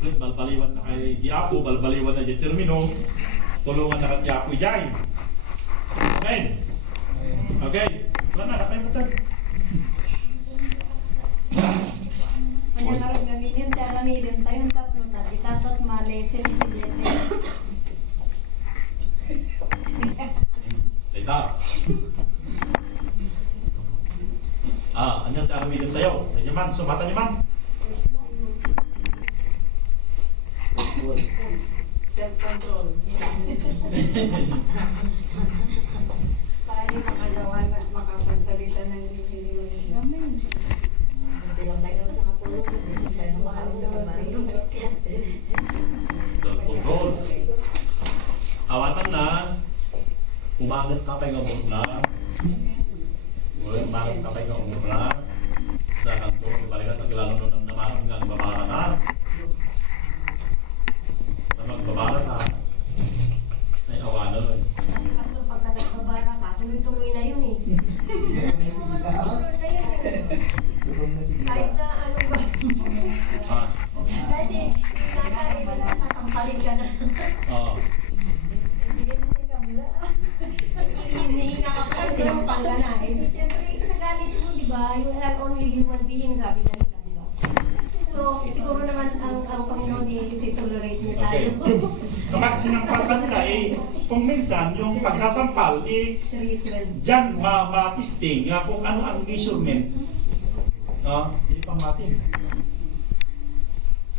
Ulit, balbaliwan na kay Diapo, balbaliwan na dyan termino. Tulungan na kay Diapo dyan. Amen. Okay. Wala na, nakay mo dyan. Kanya karong gaminin, taramidin tayong tapno tadi tatot malesin hindi. Data. Anyan taramidin tayo. Kaya man, sumata niyo man. Self-control. Para hindi makagawa na makapagsalita ng hindi mo nila. Amen. Bilang tayo sa kapulog, sa business tayo ng mahal na marunong. Self-control. Awatan na. Umagas ka pa yung umula. Umagas ka pa yung umula. Sa kanto, balik ka sa kilala nun ng naman hanggang babara ka. Magbabara ka, ay awanan. Kasi pastor, pagka nagbabara ka, tuloy-tuloy na yun eh. Kahit na ano ba? Kahit eh, sasampalin ka na. Oo. Hinihinga ka pa, sinampal ka na. Eh, siyempre, sa galit mo, di ba? You are only human being, sabi na nila, di ba? So, siguro naman ang Panginoon i-tolerate niya tayo. Kapag sinampal ka nila, kung minsan, yung pagsasampal, 3:12. dyan matisting kung ano ang measurement. Hindi pang matin.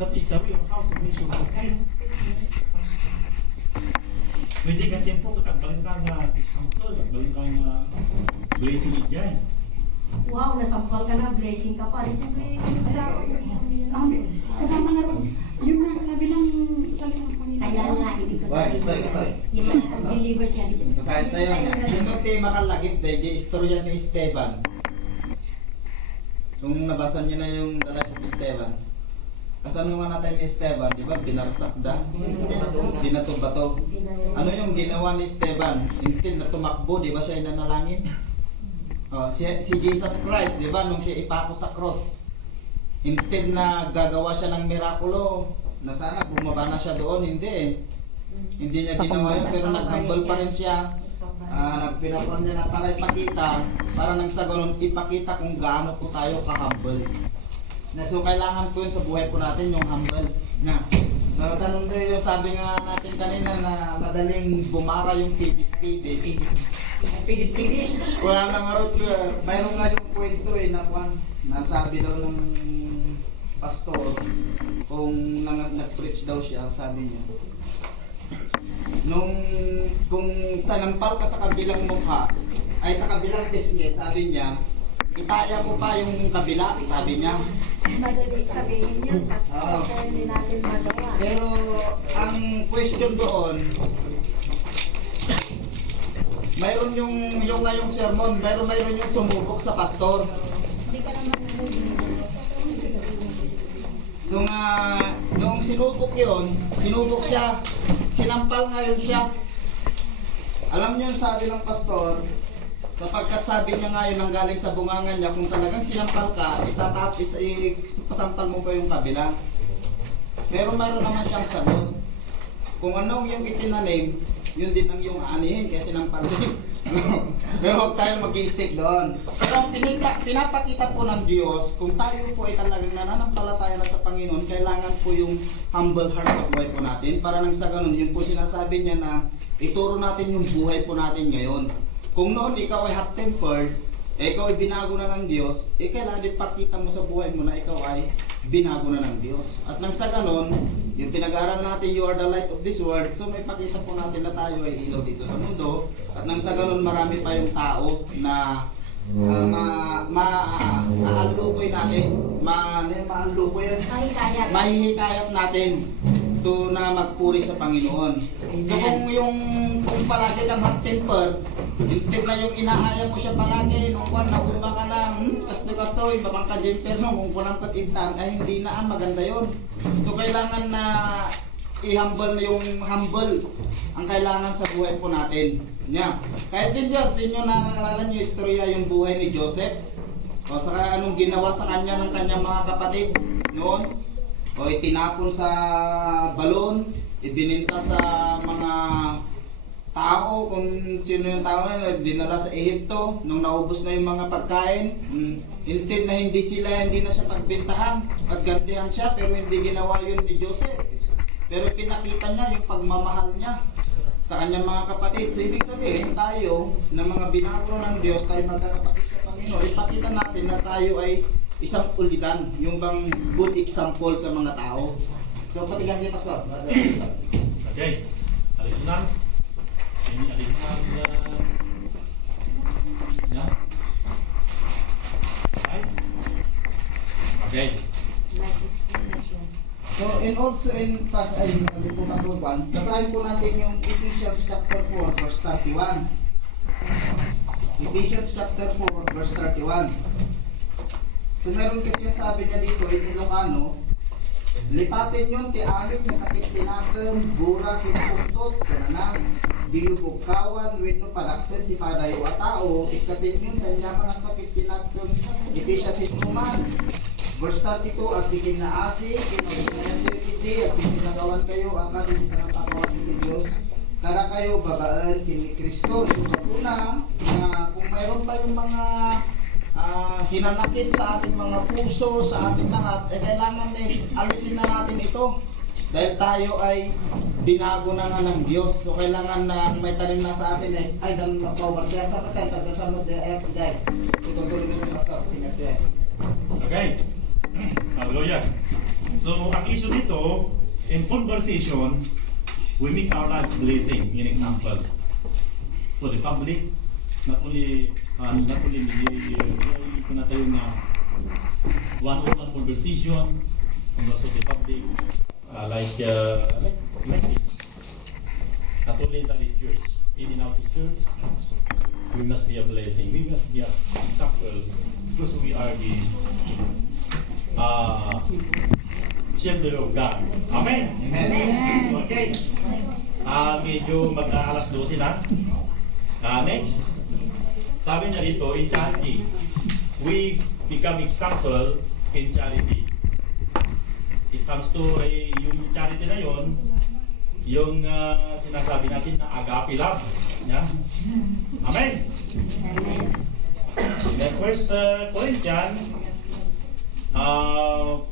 That is the way of how to measure okay? Pwede ka siyempre, kagbalik ka nga example, kagbalik ka nga blessing it dyan. Wow, nasampal ka na, blessing ka pa. Siyempre, Kasama na rin. Yun nga, sabi ng salita ng Panginoon. kaya nga, ibig ko Why, sabihin. gusto. Yung mga believers niya, Kahit na yun, sino tayo makalagip dahil yung istorya ni Esteban. Kung nabasa niyo na yung The Life of Esteban, kasano nga natin ni Esteban, di ba? Binarsak da, binato-bato. Ano yung ginawa ni Esteban? Instead na tumakbo, di ba siya ay nanalangin? Si Jesus Christ, di ba? Nung siya ipako sa cross, instead na gagawa siya ng mirakulo, na sana bumaba na siya doon, hindi eh. Hindi niya ginawa yun, pero nag-humble pa rin siya. Nagpinapon niya na para ipakita, para nang sa ganun, ipakita kung gaano po tayo ka-humble. So kailangan po yun sa buhay po natin, yung humble. Tanong rin yung sabi nga natin kanina na madaling bumara yung pidis-pidis. Pidit-pidit. Wala nang arot. Mayroon nga yung kwento na nasabi daw ng pastor kung nag-preach daw siya, sabi niya. Kung sanampal ka sa kabilang mukha, ay sa kabilang pisngi, sabi niya, itaya mo pa yung kabila, sabi niya. Madali sabihin yun, pastor, Oo. kaya hindi natin magawa. Pero ang question doon, mayroon yung ngayong sermon, mayroon yung sumubok sa pastor. Hindi ka naman So nga, noong sinubok siya, sinampal ngayon siya. Alam niyo yung sabi ng pastor, sapagkat sabi niya ngayon nang galing sa bungangan niya, kung talagang sinampal ka, ipasampal mo pa yung kabila. Pero mayroon naman siyang sagot. Kung anong yung itinanim, yun din ang yung aanihin, kaya sinampal din. Pero huwag tayo mag-i-stick doon. Pero ang pinapakita po ng Diyos, kung tayo po ay talagang nananampalataya na sa Panginoon, kailangan po yung humble heart sa buhay po natin. Para nang sa ganun, yun po sinasabi niya na ituro natin yung buhay po natin ngayon. Kung noon ikaw ay hot-tempered, ikaw ay binago na ng Diyos, kailangan ipakita mo sa buhay mo na ikaw ay binago na ng Diyos. At nang sa ganon, yung pinag-aaral natin, you are the light of this world, so may pakita po natin na tayo ay ilaw dito sa mundo. At nang sa ganon, marami pa yung tao na maalukoy natin, maalukoy yan, Mahikayat. mahihikayat natin to na magpuri sa Panginoon. So kung palagi kang hot temper, instead na yung inaaya mo siya palagi, nung nabunga ka na, kasto, ibabang ka jumper nung kung kulang patintan, ay hindi na, maganda yon. So kailangan na i-humble na yung humble ang kailangan sa buhay po natin. Kahit din nyo naalala nyo istorya yung buhay ni Joseph, o sa anong ginawa sa kanya ng kanyang mga kapatid noon. o itinapon sa balon, ibininta sa mga tao, kung sino yung tao na dinala sa Ehipto nung naubos na yung mga pagkain. Instead na hindi na siya pagbintahan at gantihan siya, pero hindi ginawa yun ni Joseph. Pero pinakita niya yung pagmamahal niya sa kanyang mga kapatid. So ibig sabihin tayo na mga binago ng Diyos, tayo magkakapatid sa Panginoon, ipakita natin na tayo ay isang ulitan, yung bang good example sa mga tao. So patigan kayo, Pastor. Okay. Alisunang. Ini alisunang. Ya. Okay. Nice explanation. So in also in fact ay nalimutan ko ba? Basahin po natin yung Ephesians chapter 4 verse 31. Ephesians chapter 4 verse 31. So meron kasi yung sabi niya dito in Ilocano, lipatin yun ti amin nga sakit tinaken, gura kinpuntot, kananang, dilubog-kawan, wenno padaksen ti padayo a tao, ikatin yun kanya mga sakit tinaken, iti siya sinuman. Verse 32, at ikinaasi, kinaginayan iti, at ikinagawan kayo, ang kasi pinatakuan ni Diyos, kara kayo babaan kini Kristo. So kapuna, na kung mayroon pa yung mga hinanakit sa ating mga puso, sa ating lahat, kailangan alisin na natin ito. Dahil tayo ay binago na nga ng Diyos. So kailangan na may tanim na sa atin ay dami na power. Kaya sa natin, sa mo, ito tuloy ko yung pastor. Okay. Hallelujah. So, ang issue dito, in conversation, we make our lives blessing. In example, to the public, not only kung na tayo na one-on-one conversation, and also the public, like this. Not only inside the church, in and out the church, we must be a blessing. We must be an example because we are the children of God. Amen? Amen. Okay. Medyo mag-aalas 12 na. Next. Sabi niya dito, in charity, we become example in charity. It comes to yung charity na yon, yung sinasabi natin na agape love. Yeah? Amen? Amen. Then First Corinthians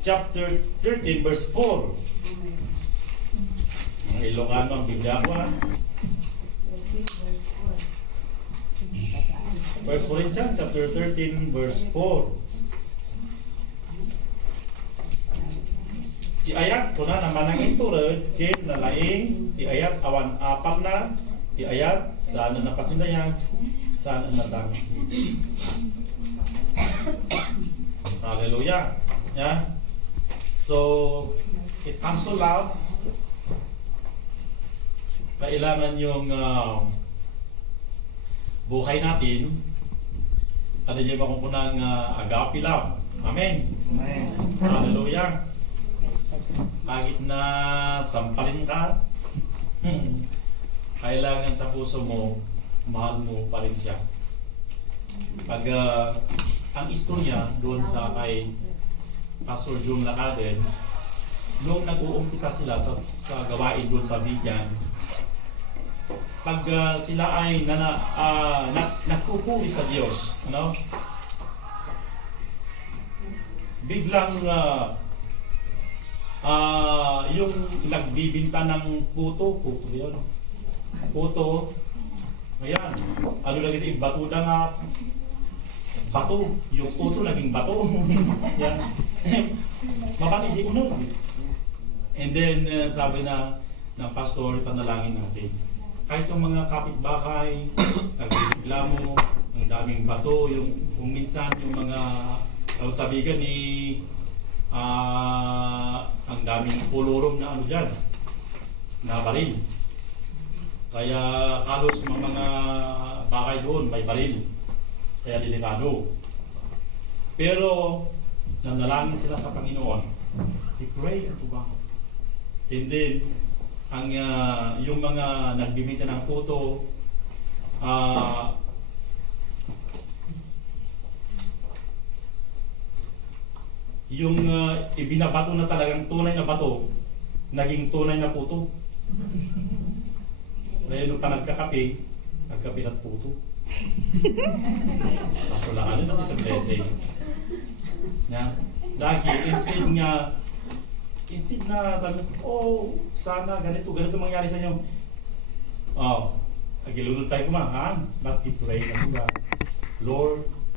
chapter 13 verse 4. Ang Ilocano ang Biblia ko. First Corinthians chapter 13 verse 4. Ti ayat ko na naman ang iturod kin nalaing ti ayat awan apat na ti ayat sana napasindayan sana natangsi. Hallelujah. Yeah. So it comes to love. Kailangan yung buhay natin ada diyan makukunang agape love. Amen. Amen. Hallelujah. Kahit na sampalin ka, kailangan sa puso mo, mahal mo pa rin siya. Pag ang istorya doon sa kay Pastor Jung Lacaden, noong nag-uumpisa sila sa gawain doon sa Bigyan, pag sila ay nakupuri sa Diyos, ano? Biglang yung nagbibinta ng puto yun. Puto, ayan, ano lagi yung bato na nga, bato, yung puto naging bato. Yan. Mapanigi ko nun. And then, sabi na ng pastor, panalangin natin. Kahit yung mga kapitbahay, nagbibiglamo, ang daming bato, yung kung minsan yung mga sabigan ni ang daming pulurom na ano dyan, na baril. Kaya kalos mga bakay doon may baril. Kaya delikado. Pero nanalangin sila sa Panginoon. They pray unto God. And then ang yung mga nagbibenta ng puto, yung ibinabato na talagang tunay na bato, naging tunay na puto. Kaya nung pa nagkakape at puto. Tapos wala ka natin sa blessing. Na, dahil instead na sabi ko, oh, sana ganito mangyari sa inyo. Oh, agilunod tayo kumahan. But we pray na ba? Lord,